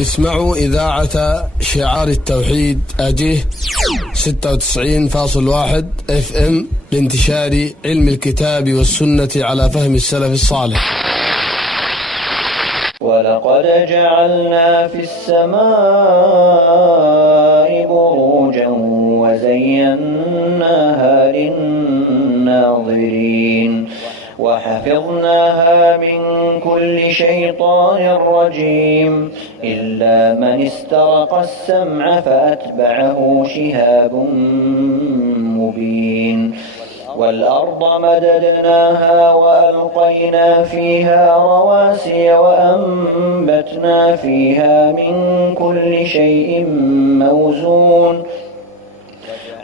اسمعوا إذاعة شعار التوحيد أجيه 96.1 FM لانتشار علم الكتاب والسنة على فهم السلف الصالح. ولقد جعلنا في السماء بروجا وزيناها للناظرين وحفظناها من كل شيطان رجيم إلا من استرق السمع فأتبعه شهاب مبين. والأرض مددناها وألقينا فيها رواسي وأنبتنا فيها من كل شيء موزون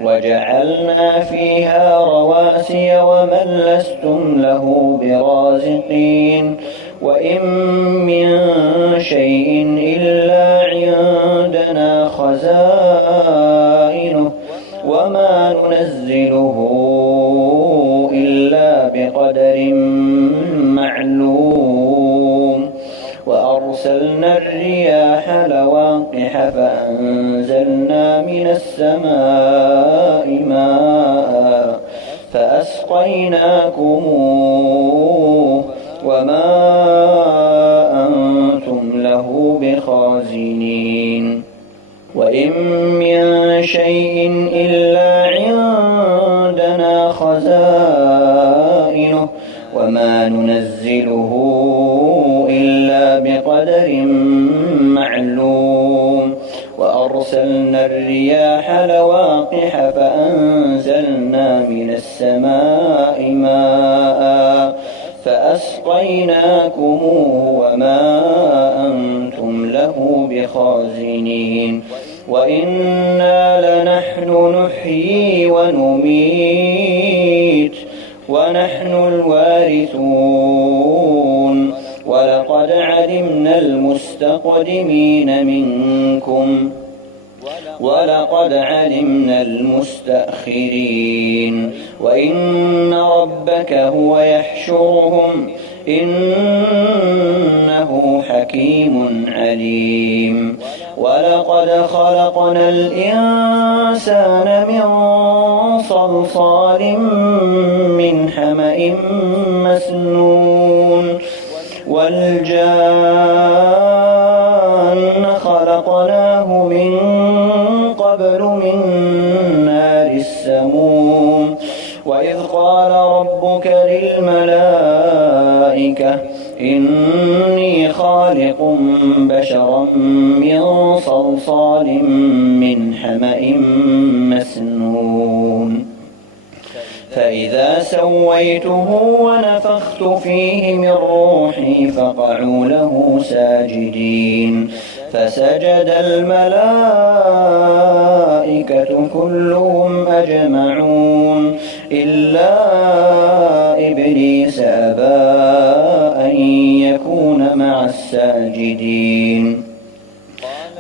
وجعلنا فيها رواسي ومن لستم له برازقين. وإن من شيء إلا عندنا خزائنه وما ننزله إلا بقدر معلوم. وأرسلنا الرياح لواقح فأنزلنا من السماء ماء فأسقيناكموه وما أنتم له بخازنين. وإن من شيء إلا عندنا خزائنه وما ننزله إلا بقدر معلوم. وأرسلنا الرياح لواقح فأنزلنا من السماء ماء فأسقيناكموه وما أنتم له بخازنين. وإنا لنحن نحيي ونميت ونحن الوارثون. ولقد علمنا المستقدمين منكم ولقد علمنا المستأخرين. وإن ربك هو يحشرهم إنه حكيم عليم. ولقد خلقنا الإنسان من صلصال من حمأ مسنون والجان خلقناه من قبل من نار السموم. وإذ قال ربك للملائكة إني خالق بشرا من صلصال من حمأ مسنون فإذا سويته ونفخت فيه من روحي فقعوا له ساجدين. فسجد الملائكة كلهم أجمعون إلا إبليس أبى أن يكون مع الساجدين.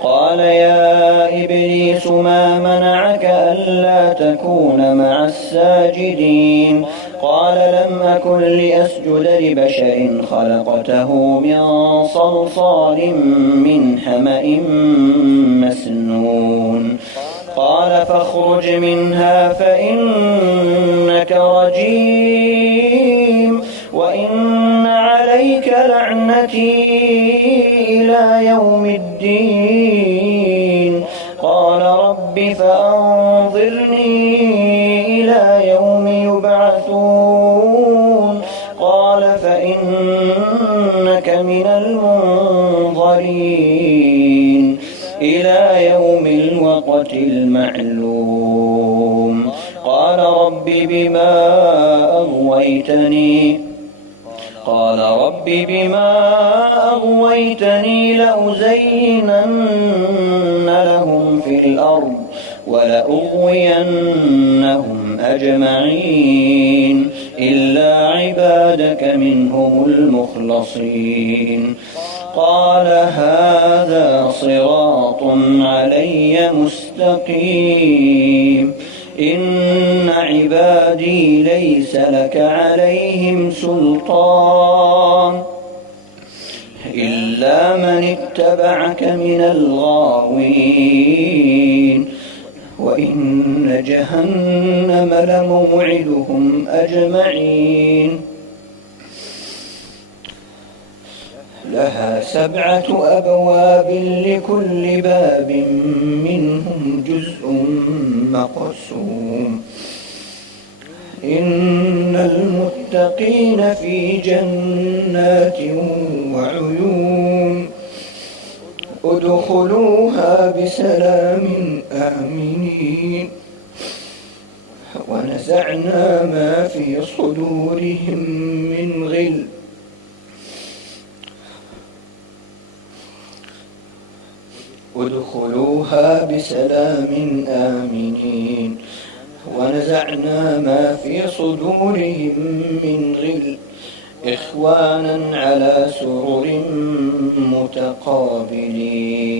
قال يا إبليس ما منعك ألا تكون مع الساجدين؟ قال لم أكن لأسجد لبشر خلقته من صلصال من حمأ مسنون. قال فاخرج منها فإنك رجيم وإن عليك لعنتي إلى يوم الدين. قال رب فأنظرني إلى يوم يبعثون. قال فإنك من المنظرين إلى يوم الوقت المعلوم. قال رب بما أغويتني لأزينن لهم في الأرض ولأغوينهم أجمعين إلا عبادك منهم المخلصين. قال هذا صراط علي مستقيم إن عبادي ليس لك عليهم سلطان إلا من اتبعك من الغاوين وإن جهنم لموعدهم أجمعين لها 7 أبواب لكل باب منهم جزء مقسوم إن المتقين في جنات وعيون ادخلوها بسلام آمنين ونزعنا ما في صدورهم من غل ادخلوها بسلام آمنين ونزعنا ما في صدورهم من غل إخوانا على سرر متقابلين